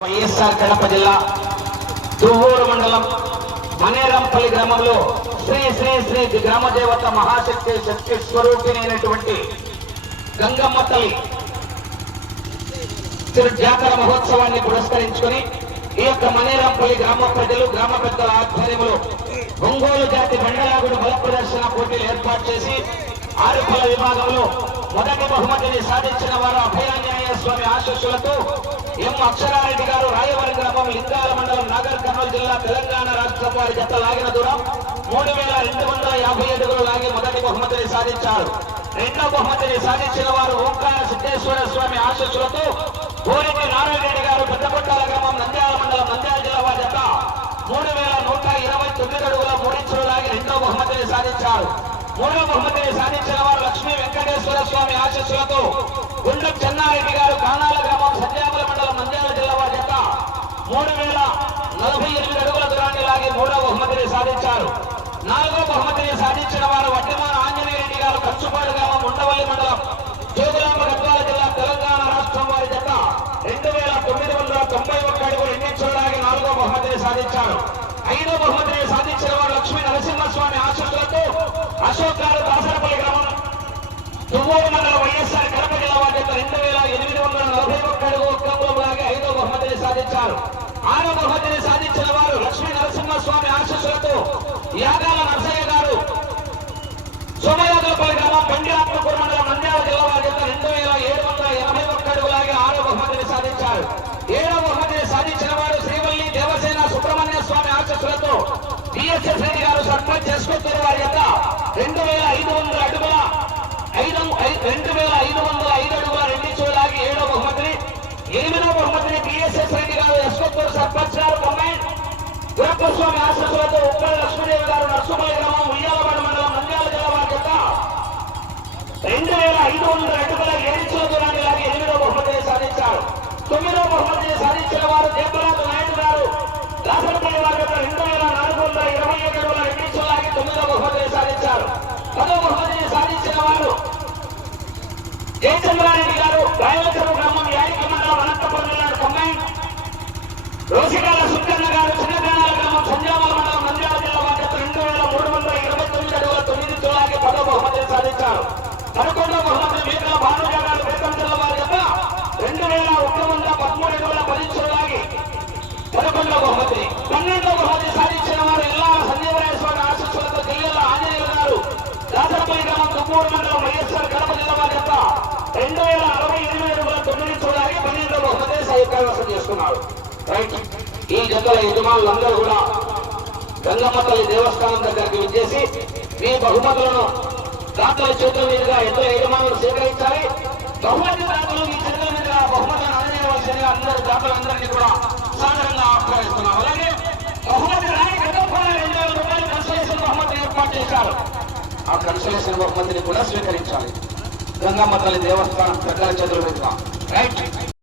వైఎస్ఆర్ కడప జిల్లా దువ్వూరు మండలం మనేరంపల్లి గ్రామంలో శ్రీ శ్రీ శ్రీ గ్రామ దేవత మహాశక్తి శక్తి స్వరూపిణి అయినటువంటి గంగమ్మ తల్లి తిరు జాతర మహోత్సవాన్ని పురస్కరించుకొని ఈ యొక్క మనేరంపల్లి గ్రామ ప్రజలు గ్రామ పెద్దల ఆధ్వర్యంలో ఒంగోలు జాతి బండలాగుడు బల ప్రదర్శన పోటీలు ఏర్పాటు చేసి ఆరుపల విభాగంలో మొదటి బహుమతిని సాధించిన వారు అభయాంజనేయ స్వామి ఆశీస్సులతో ఎం అక్షరారెడ్డి గారు రాయవరం గ్రామం లింగాల మండలం నాగర్ కర్నూలు జిల్లా తెలంగాణ రాష్ట్రం వారి జత లాగిన దూరం మూడు వేల రెండు వందల యాభై ఏడుగులు లాగి మొదటి బహుమతిని సాధించారు. రెండో బహుమతిని సాధించిన వారు ఓంకార సిద్ధేశ్వర స్వామి ఆశస్సులతో కోరిక నారాయణ రెడ్డి గారు పెద్దకొట్టాల గ్రామం నంద్యాల మండలం నంద్యాల జిల్లా వారి జత మూడు వేల నూట ఇరవై తొమ్మిది అడుగుల మూడించులు లాగి రెండో బహుమతిని సాధించారు. మూడో బహుమతిని సాధించిన వారు లక్ష్మీ వెంకటేశ్వర స్వామి ఆశస్సులతో గుండం చెన్నారెడ్డి గారు కానాల గ్రామం సంజామల మండలం నంద్యాల జిల్లా వారి జత మూడు వేల నలభై ఎనిమిది అడుగుల దూరాన్ని లాగి మూడో బహుమతిని సాధించారు నాలుగో బహుమతిని సాధించిన వారు వడ్డమాన ఆంజనేయ రెడ్డి గారు కంచుపాడు గ్రామం ఉండవల్లి మండలం జోగులాంబ గద్వాల జిల్లా తెలంగాణ రాష్ట్రం వారి జత రెండు వేల తొమ్మిది వందల తొంభై ఒక్క అడుగులు ఎన్నించడానికి నాలుగో బహుమతిని సాధించారు. ఐదో బహుమతిని సాధించిన వారు లక్ష్మీ నరసింహస్వామి ఆశీస్సులతో అశోక్ గారు దాసరపల్లి గ్రామం దువ్వూరు మండలం వైఎస్ఆర్ కడప జిల్లా వారి యొక్క రెండు వేల ఎనిమిది వందల నలభై ఒక్క అడుగు ఒక్క ఐదో బహుమతిని సాధించారు ఆరో బహుమతిని సాధించిన వారు లక్ష్మీ నరసింహస్వామి ఆశీస్సులతో యాగాల నరసయ్య గారు సోమయాదలపల్లి గ్రామం బండి మండలం నంద్యాల జిల్లా వారి రెండు వేల ఏడు వందల ఎనభై ఒక్క అడుగు ఆరో బహుమతిని సాధించారు. ఏడో బహుమతిని సాధించిన వారు శ్రీవల్లి దేవసేన సుబ్రహ్మణ్య స్వామి ఆశస్సులతో టిఎస్ఎస్ రెడ్డి గారు సర్పంచ్ చేసుకుంటున్న వారి యొక్క రెండు వేల ఐదు వందల అడుగుల ఐదు రెండు వేల ఐదు వందల ఐదు అడుగుల రెండించు లాగి ఏడో బహుమతిని ఎనిమిదో బహుమతిని టిఎస్ఎస్ రెడ్డి గారు సర్పంచ్ గారు. ఉప్పల లక్ష్మీదేవి గారు నర్సుమల్లి గ్రామం ఉయ్యాలవాడ మండలం నంద్యాల జిల్లా వారి యొక్క రెండు వేల ఐదు వందల అడుగుల ఏడించుల దూరాన్ని లాగి ఎనిమిదో బహుమతిని సాధించారు. తొమ్మిదో బహుమతిని సాధించిన వారు దేవరాజు నాయుడు గారు దాసరపల్లి వారి యొక్క రెండు వేల నాలుగు వందల ఇరవై ఏడు అడుగుల రెండించులు లాగి తొమ్మిదో బహుమతిని సాధించారు పదో బహుమతిని సాధించిన వారు జయచంద్రారెడ్డి గారు రాయలసీమ గ్రామం యాడికి మండలం అనంతపురం జిల్లా కంబైన్ రోసిగాల సుంకన్న గారు చిన్నగానాల గ్రామం సంజామాల మండలం నంద్యాల జిల్లా వారి యొక్క రెండు వేల మూడు వందల ఇరవై తొమ్మిది అడుగుల తొమ్మిది తులాకి పదో బహుమతిని సాధించారు పదకొండో బహుమతి మేకల భానుజ గారు బేతం జిల్లా వారి యొక్క రెండు వేల ఒక్క వంద పదమూడు అడుగుల పది తులాకి పదకొండో బహుమతి పన్నెండో బహుమతి సాధించిన వారు ఎల్లా సంజీవరాయ స్వామి ఆశీస్సులతో జిల్లాల ఆంజనేయులు గారు దాసరపల్లి గ్రామం తుమ్మూరు మండలం వైఎస్ఆర్ కడప జిల్లా వారి యొక్క రెండు వేల అరవై ఎనిమిది అడుగుల తొమ్మిది చూడాలి పన్నెండో బహుమతి సైకైవసం రైట్? ఈ జతల యజమానులందరూ కూడా గంగమ్మ తల్లి దేవస్థానం దగ్గరికి వచ్చేసి మీ బహుమతులను దాతల చేతుల మీదుగా ఎద్దుల యజమానులు స్వీకరించాలి. బహుమతి దాతలు మీ చేతుల మీదుగా బహుమతులను అందజేయవలసిందిగా అందరు దాతలందరినీ కూడా సాధారణంగా ఆహ్వానిస్తున్నాం. అలాగే బహుమతి రాని గతంలో రెండు వేల రూపాయలు కన్సలేషన్ బహుమతి ఏర్పాటు చేశారు. ఆ కన్సలేషన్ బహుమతిని కూడా స్వీకరించాలి. గంగమ్మ తల్లి దేవస్థానం పెద్దల చేతుల మీదుగా. రైట్?